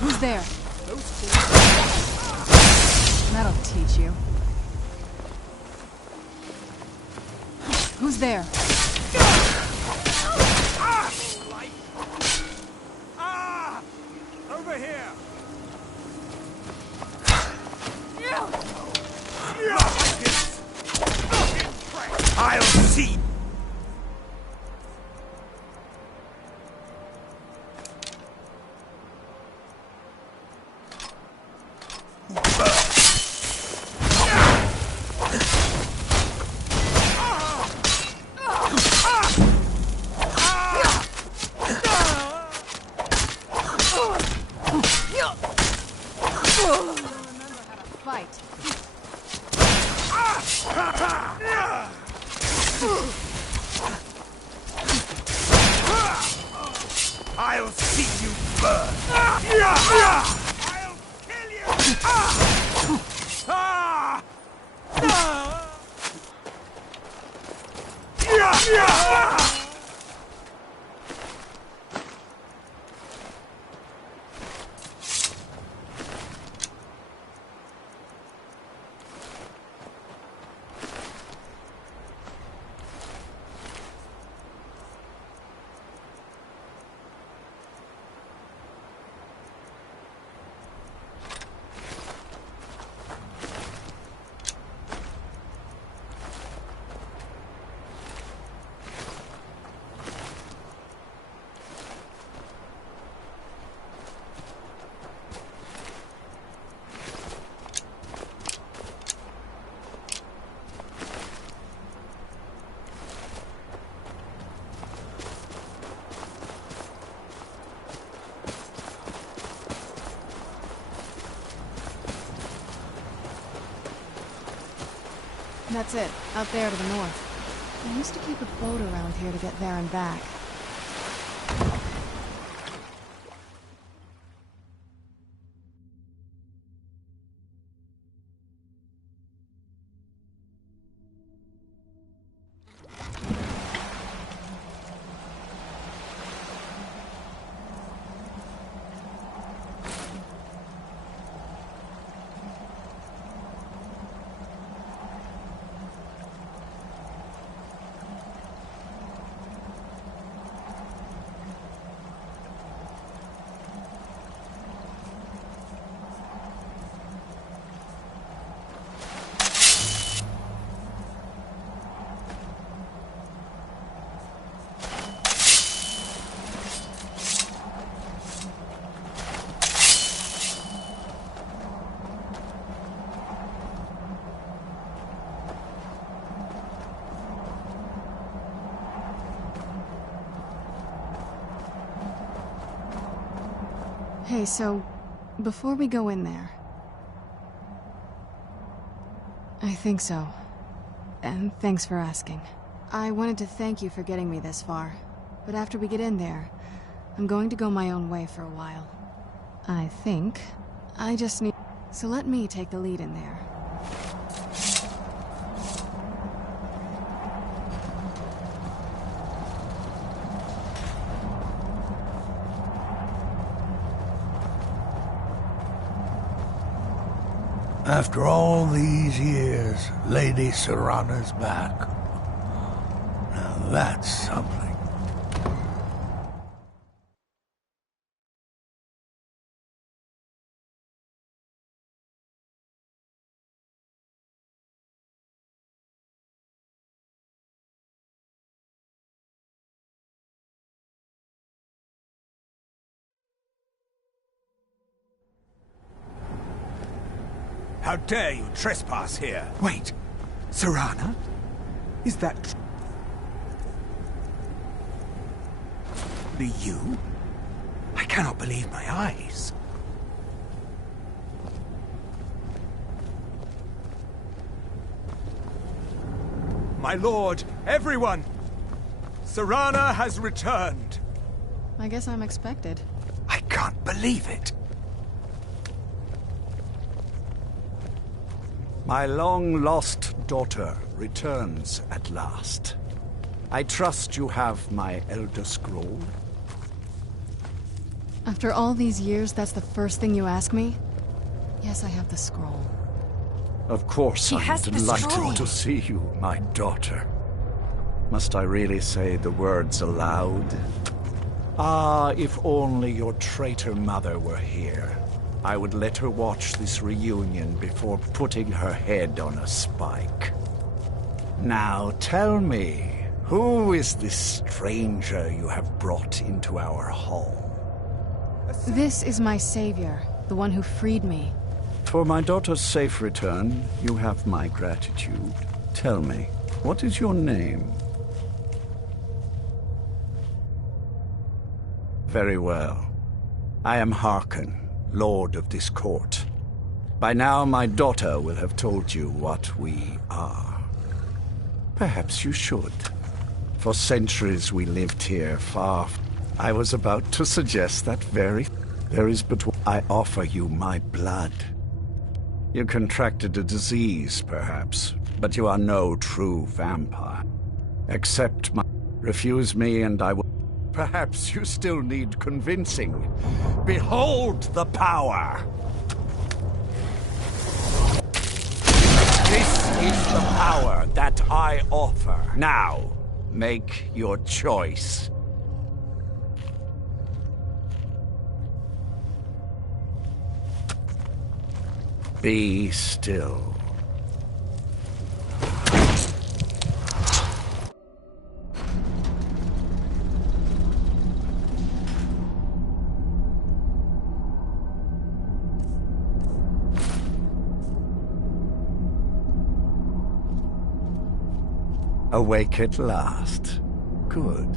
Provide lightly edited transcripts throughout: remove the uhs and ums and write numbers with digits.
Who's there? That'll teach you. Who's there? Over here! I'll see! I'll see you burn! I'll kill you! That's it, out there to the north. I used to keep a boat around here to get there and back. Hey, so, before we go in there... I think so. And thanks for asking. I wanted to thank you for getting me this far. But after we get in there, I'm going to go my own way for a while. I think. I just need... So let me take the lead in there. After all these years, Lady Serana's back. Now that's something. How dare you trespass here? Wait, Serana? Is that you? I cannot believe my eyes. My lord, everyone! Serana has returned! I guess I'm expected. I can't believe it. My long-lost daughter returns at last. I trust you have my Elder Scroll. After all these years, that's the first thing you ask me? Yes, I have the scroll. Of course, He I'm has the delighted scroll. to see you, my daughter. Must I really say the words aloud? Ah, if only your traitor mother were here. I would let her watch this reunion before putting her head on a spike. Now tell me, who is this stranger you have brought into our hall? This is my savior, the one who freed me. For my daughter's safe return, you have my gratitude. Tell me, what is your name? Very well. I am Harkon, Lord of this court. By now, my daughter will have told you what we are. Perhaps you should. For centuries we lived here far. I was about to suggest that there is but I offer you my blood. You contracted a disease, perhaps, but you are no true vampire. Accept my... Refuse me and I will... Perhaps you still need convincing. Behold the power! This is the power that I offer. Now, make your choice. Be still. Awake at last. Good.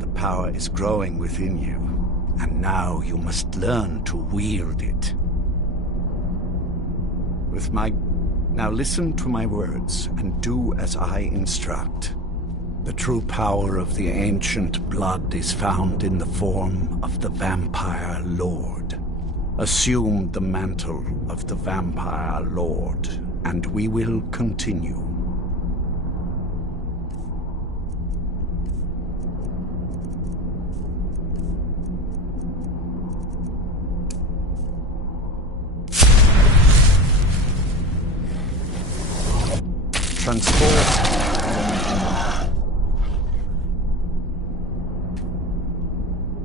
The power is growing within you, and now you must learn to wield it. Now listen to my words, and do as I instruct. The true power of the ancient blood is found in the form of the Vampire Lord. Assume the mantle of the Vampire Lord, and we will continue. Transform.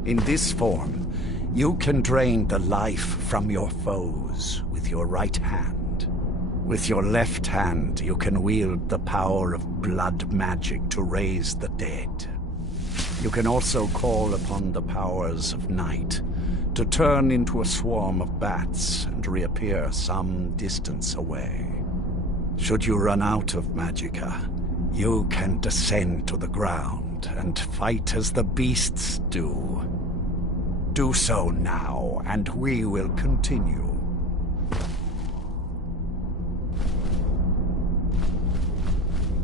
In this form, you can drain the life from your foes with your right hand. With your left hand, you can wield the power of blood magic to raise the dead. You can also call upon the powers of night to turn into a swarm of bats and reappear some distance away. Should you run out of magicka, you can descend to the ground and fight as the beasts do. Do so now, and we will continue.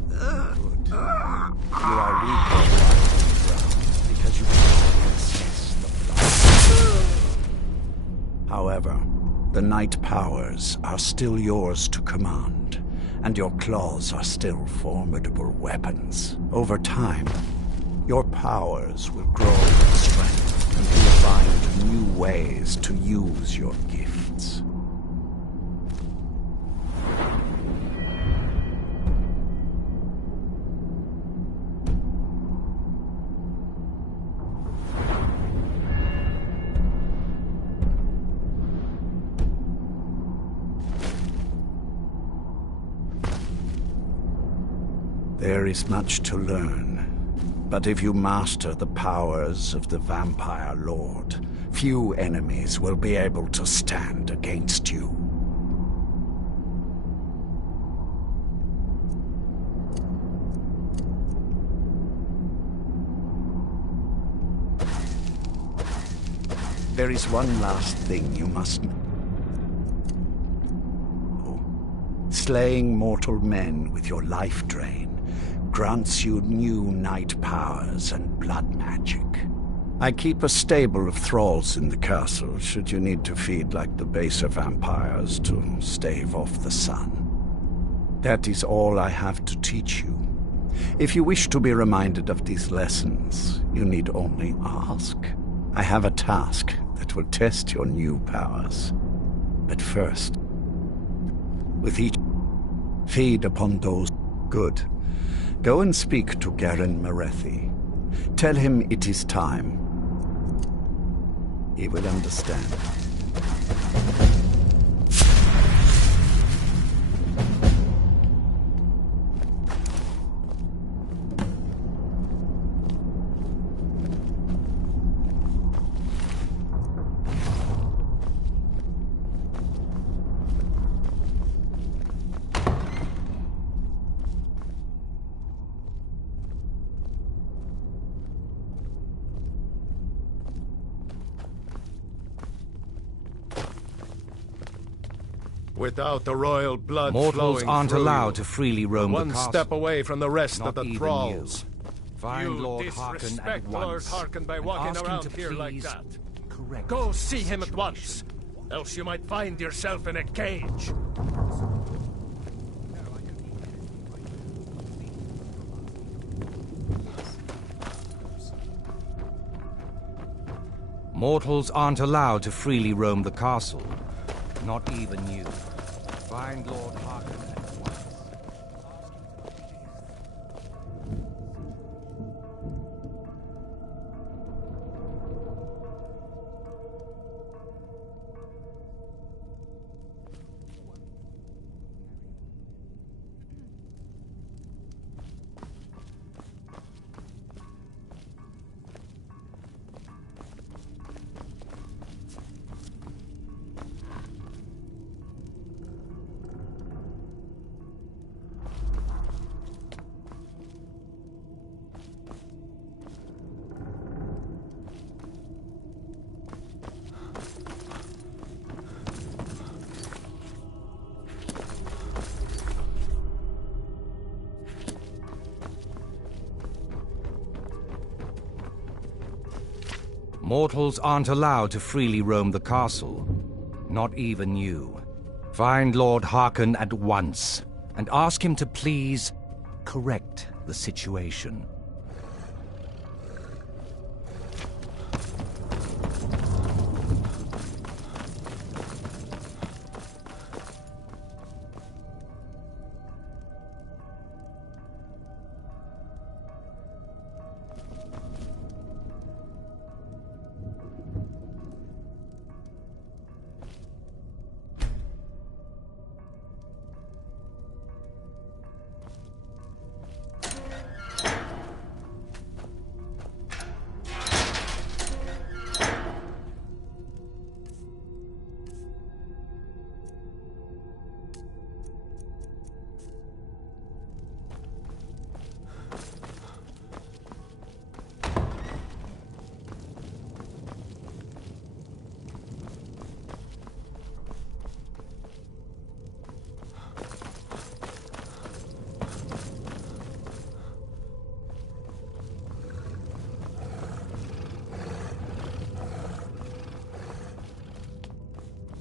Good. You are weak on the ground because you cannot access the blood. However, the night powers are still yours to command, and your claws are still formidable weapons. Over time, your powers will grow in strength, and you will find new ways to use your gifts. There is much to learn, but if you master the powers of the Vampire Lord, few enemies will be able to stand against you. There is one last thing you must know. Slaying mortal men with your life drain grants you new night powers and blood magic. I keep a stable of thralls in the castle, should you need to feed like the baser vampires to stave off the sun. That is all I have to teach you. If you wish to be reminded of these lessons, you need only ask. I have a task that will test your new powers. But first, with each, feed upon those. Good. Go and speak to Garen Marethi. Tell him it is time. He will understand. Without the royal blood Mortals flowing aren't through allowed you, to freely roam the one castle. step away from the rest Not of the even thralls. you. Find You Lord Harkon at disrespect once. Lord Harkon by and walking ask him around to here like please that. correct Go see the him at situation. once, else you might find yourself in a cage. Mortals aren't allowed to freely roam the castle. Not even you. Find Lord Harkon at once. Mortals aren't allowed to freely roam the castle. Not even you. Find Lord Harkon at once, and ask him to please correct the situation.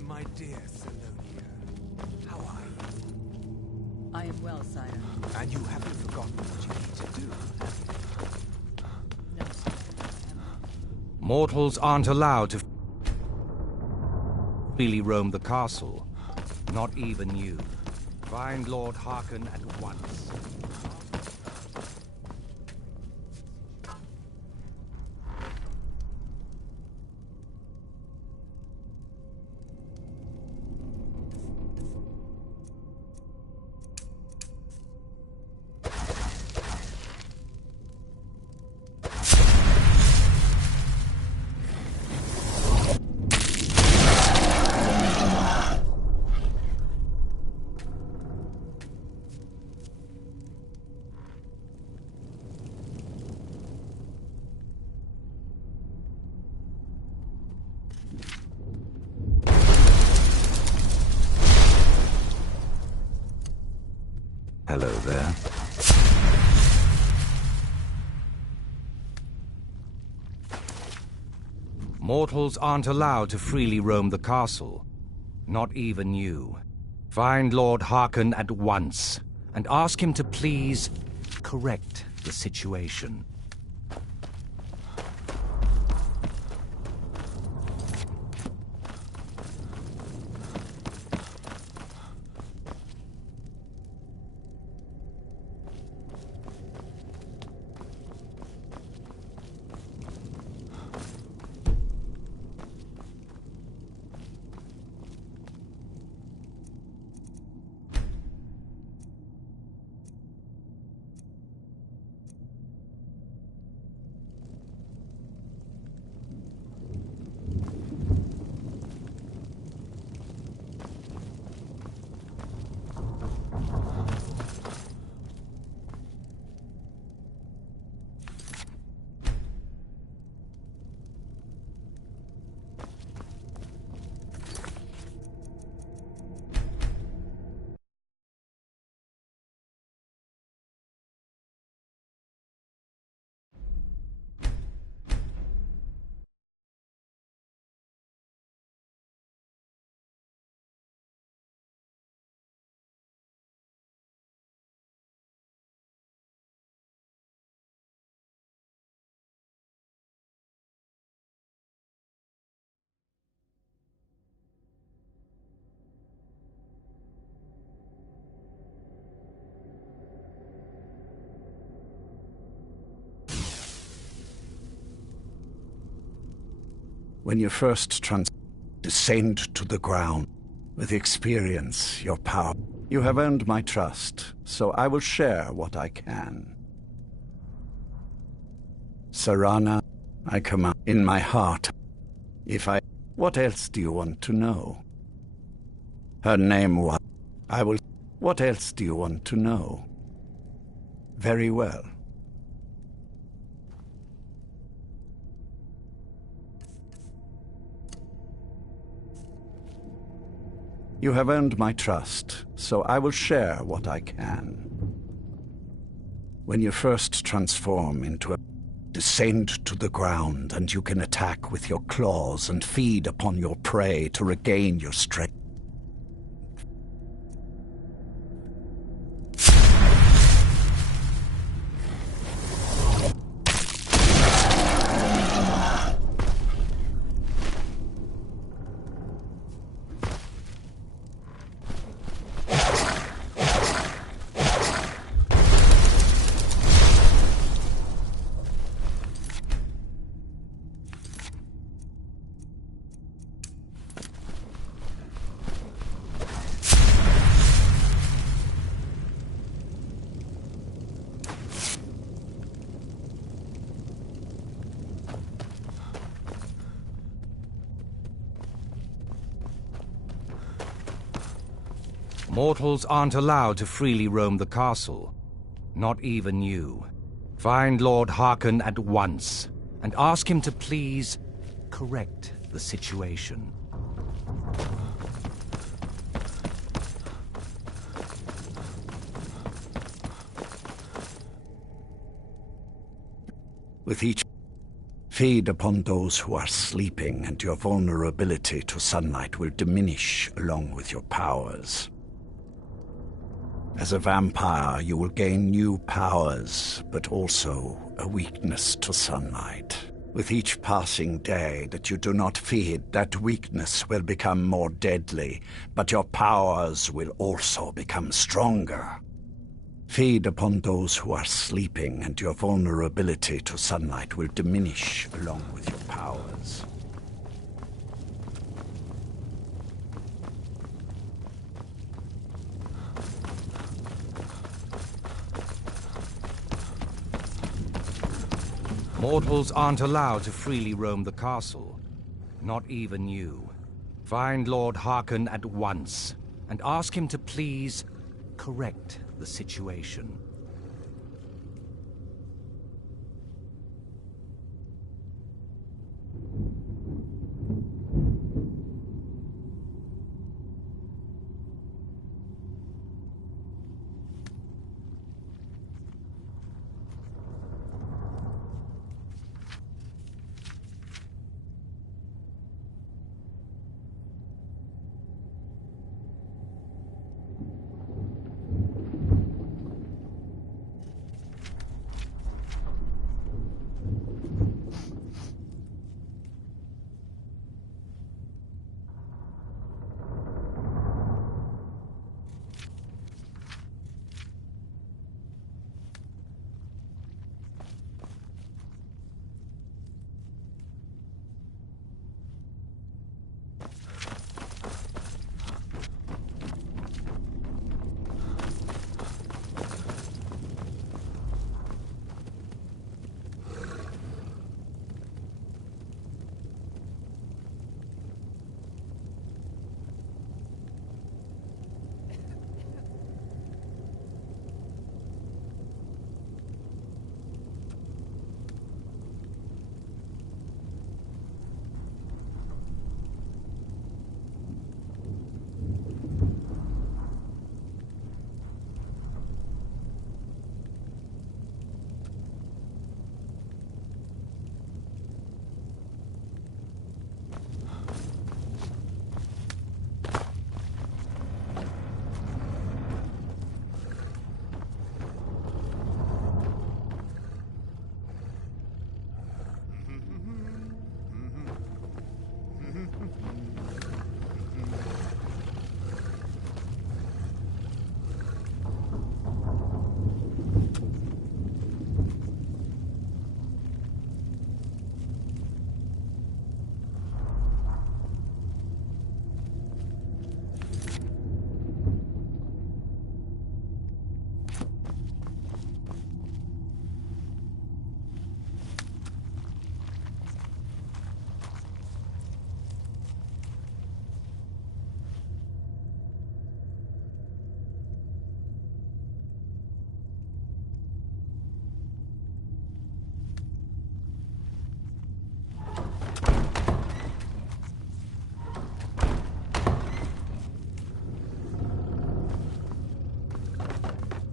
My dear Thelonious, how are you? I am well, sire. And you haven't forgotten what you need to do, have you? No, sire. Mortals aren't allowed to freely roam the castle. Not even you. Find Lord Harkon at once. Hello there. Mortals aren't allowed to freely roam the castle. Not even you. Find Lord Harkon at once, and ask him to please correct the situation. When you first descend to the ground, with experience, your power, you have earned my trust, so I will share what I can. Serana, I command in my heart. What else do you want to know? Her name was... What else do you want to know? Very well. You have earned my trust, so I will share what I can. When you first transform into a... descend to the ground, and you can attack with your claws and feed upon your prey to regain your strength. Mortals aren't allowed to freely roam the castle. Not even you. Find Lord Harkon at once, and ask him to please correct the situation. With each feed upon those who are sleeping, and your vulnerability to sunlight will diminish along with your powers. As a vampire, you will gain new powers, but also a weakness to sunlight. With each passing day that you do not feed, that weakness will become more deadly, but your powers will also become stronger. Feed upon those who are sleeping, and your vulnerability to sunlight will diminish along with your powers. Mortals aren't allowed to freely roam the castle. Not even you. Find Lord Harkon at once, and ask him to please correct the situation.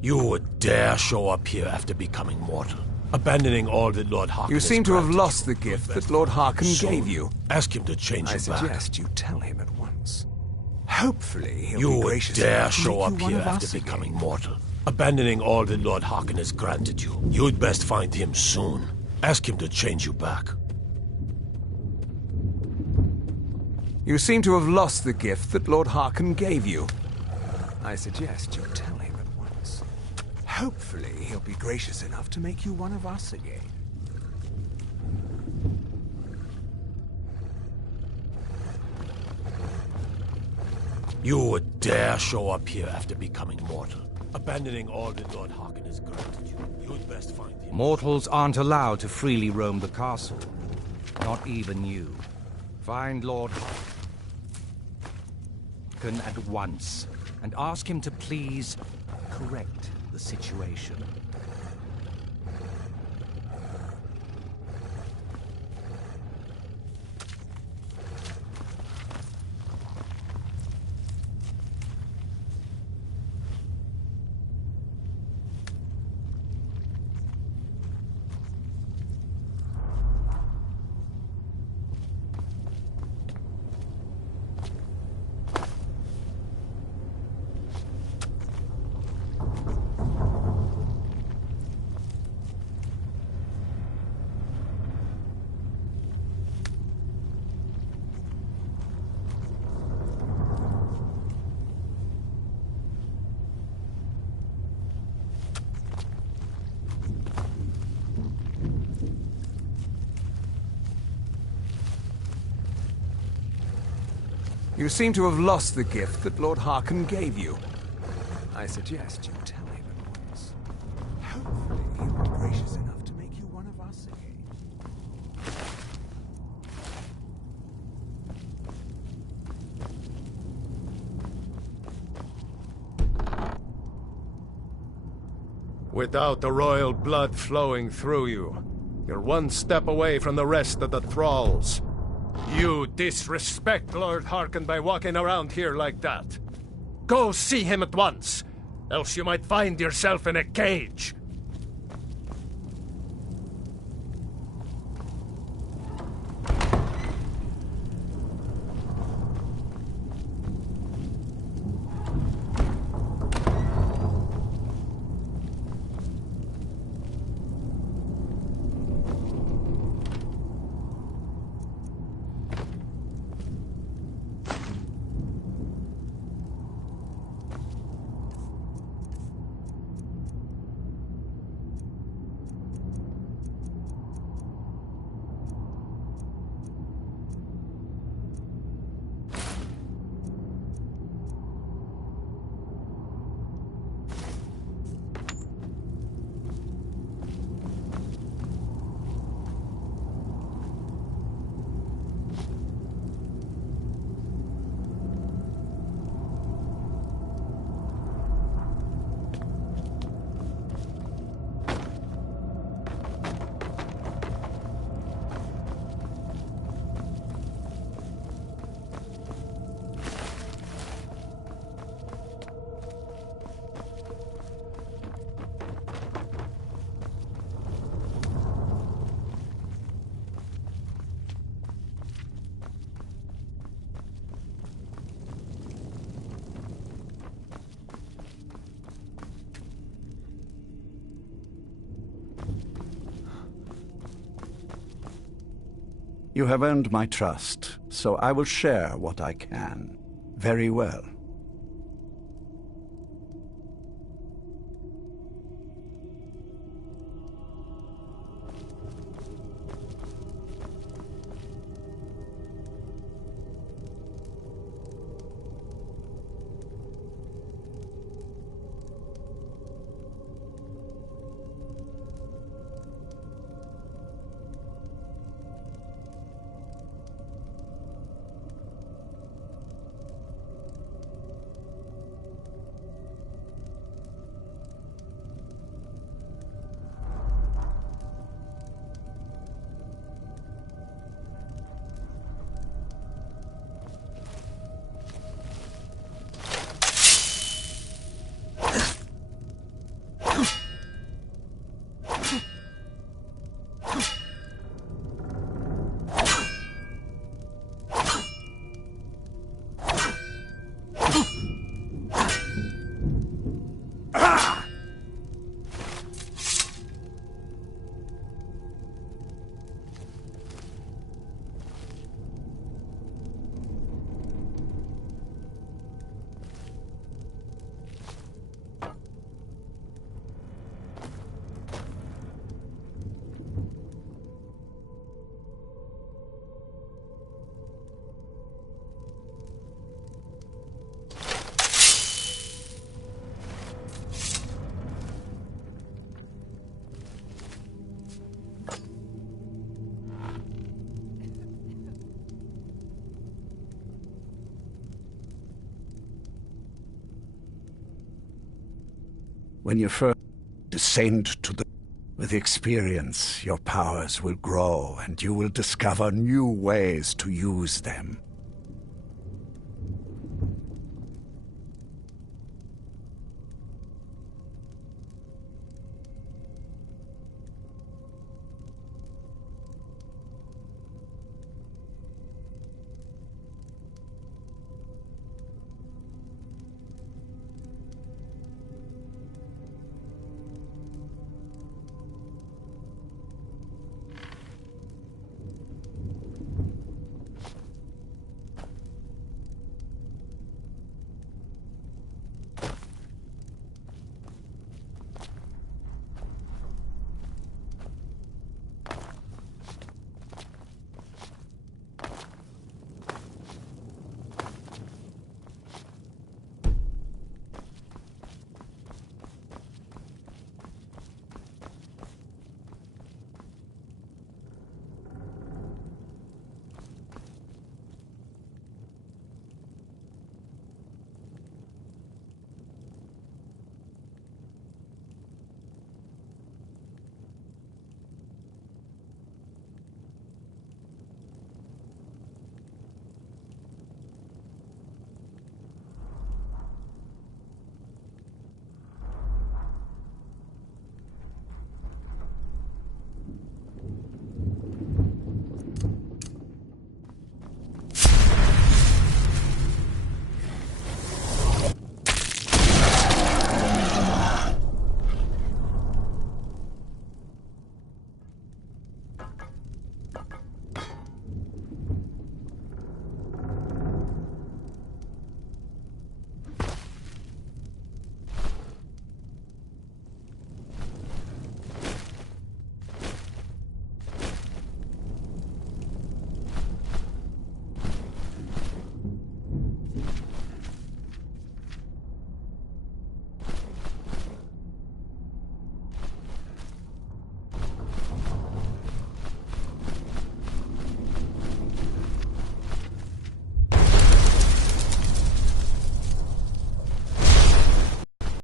You would dare show up here after becoming mortal, abandoning all that Lord Harkon You has seem to have granted lost you. the gift that Lord Harkon gave you. Ask him to change I you back. suggest you tell him at once. Hopefully he'll You be would gracious dare enough to show make up you one here of after us becoming again. mortal, abandoning all that Lord Harkon has granted you. You'd best find him soon. Ask him to change you back. You seem to have lost the gift that Lord Harkon gave you. I suggest you tell him at once. Hopefully he'll be gracious enough to make you one of us again. You would dare show up here after becoming mortal, abandoning all that Lord Harkon has granted you. You'd best find him. Mortals aren't allowed to freely roam the castle. Not even you. Find Lord Harkon at once, and ask him to please correct the situation. You seem to have lost the gift that Lord Harkon gave you. I suggest you tell him at once. Hopefully he'll be gracious enough to make you one of us again. Without the royal blood flowing through you, you're one step away from the rest of the thralls. You disrespect Lord Harkon by walking around here like that. Go see him at once, else you might find yourself in a cage. You have earned my trust, so I will share what I can. Very well. When you first descend to the... With experience, your powers will grow, and you will discover new ways to use them.